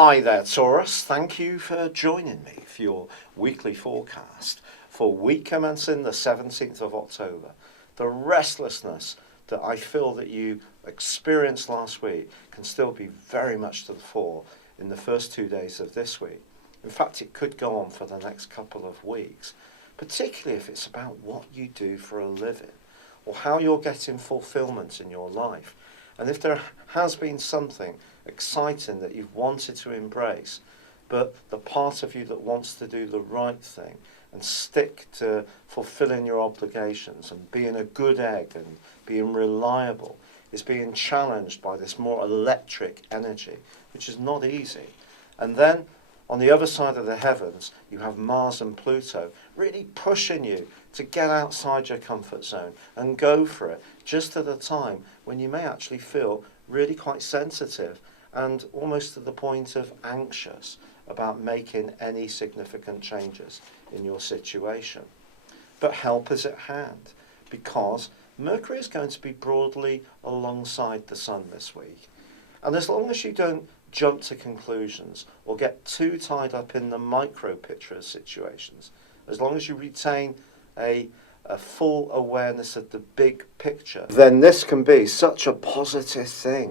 Hi there, Taurus. Thank you for joining me for your weekly forecast for week commencing the 17th of October. The restlessness that I feel that you experienced last week can still be very much to the fore in the first 2 days of this week. In fact, it could go on for the next couple of weeks, particularly if it's about what you do for a living or how you're getting fulfillment in your life. And if there has been something exciting that you've wanted to embrace, but the part of you that wants to do the right thing and stick to fulfilling your obligations and being a good egg and being reliable is being challenged by this more electric energy, which is not easy. And then on the other side of the heavens, you have Mars and Pluto really pushing you to get outside your comfort zone and go for it, just at a time when you may actually feel really quite sensitive and almost to the point of anxious about making any significant changes in your situation. But help is at hand, because Mercury is going to be broadly alongside the Sun this week. And as long as you don't jump to conclusions or get too tied up in the micro picture of situations, as long as you retain a full awareness of the big picture, then this can be such a positive thing.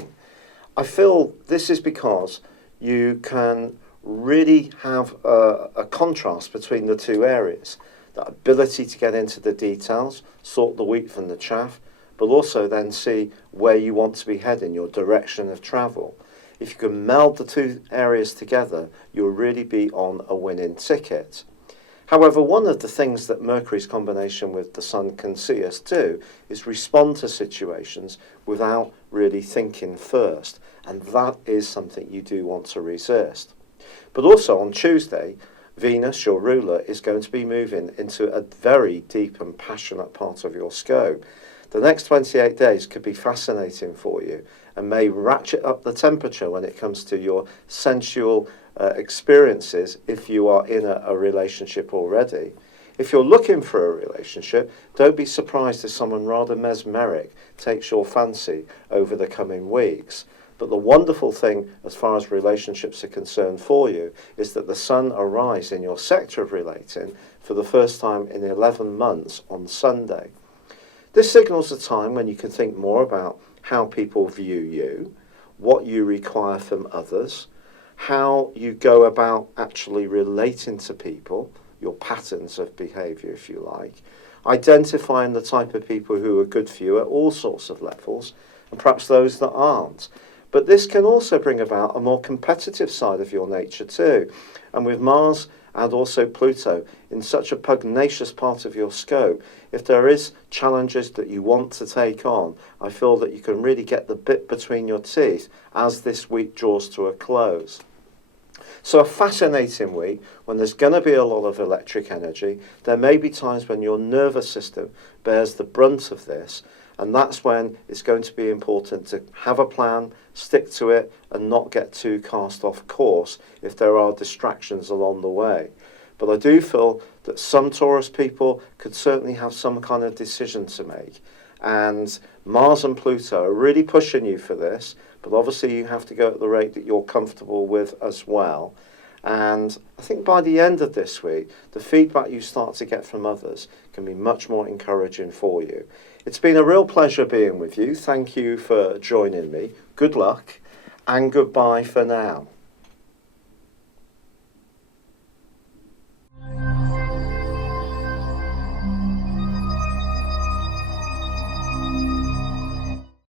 I feel this is because you can really have a contrast between the two areas. That ability to get into the details, sort the wheat from the chaff, but also then see where you want to be heading, your direction of travel. If you can meld the two areas together, you'll really be on a winning ticket. However, one of the things that Mercury's combination with the Sun can see us do is respond to situations without really thinking first. And that is something you do want to resist. But also on Tuesday, Venus, your ruler, is going to be moving into a very deep and passionate part of your scope. The next 28 days could be fascinating for you and may ratchet up the temperature when it comes to your sensual experiences if you are in a relationship already. If you're looking for a relationship, don't be surprised if someone rather mesmeric takes your fancy over the coming weeks. But the wonderful thing as far as relationships are concerned for you is that the Sun arrives in your sector of relating for the first time in 11 months on Sunday. This signals a time when you can think more about how people view you, what you require from others, how you go about actually relating to people, your patterns of behaviour if you like, identifying the type of people who are good for you at all sorts of levels, and perhaps those that aren't. But this can also bring about a more competitive side of your nature too. And with Mars and also Pluto in such a pugnacious part of your scope, if there is challenges that you want to take on, I feel that you can really get the bit between your teeth as this week draws to a close. So a fascinating week when there's going to be a lot of electric energy. There may be times when your nervous system bears the brunt of this, and that's when it's going to be important to have a plan, stick to it, and not get too cast off course if there are distractions along the way. But I do feel that some Taurus people could certainly have some kind of decision to make. And Mars and Pluto are really pushing you for this, but obviously you have to go at the rate that you're comfortable with as well. And I think by the end of this week, the feedback you start to get from others can be much more encouraging for you. It's been a real pleasure being with you. Thank you for joining me. Good luck and goodbye for now.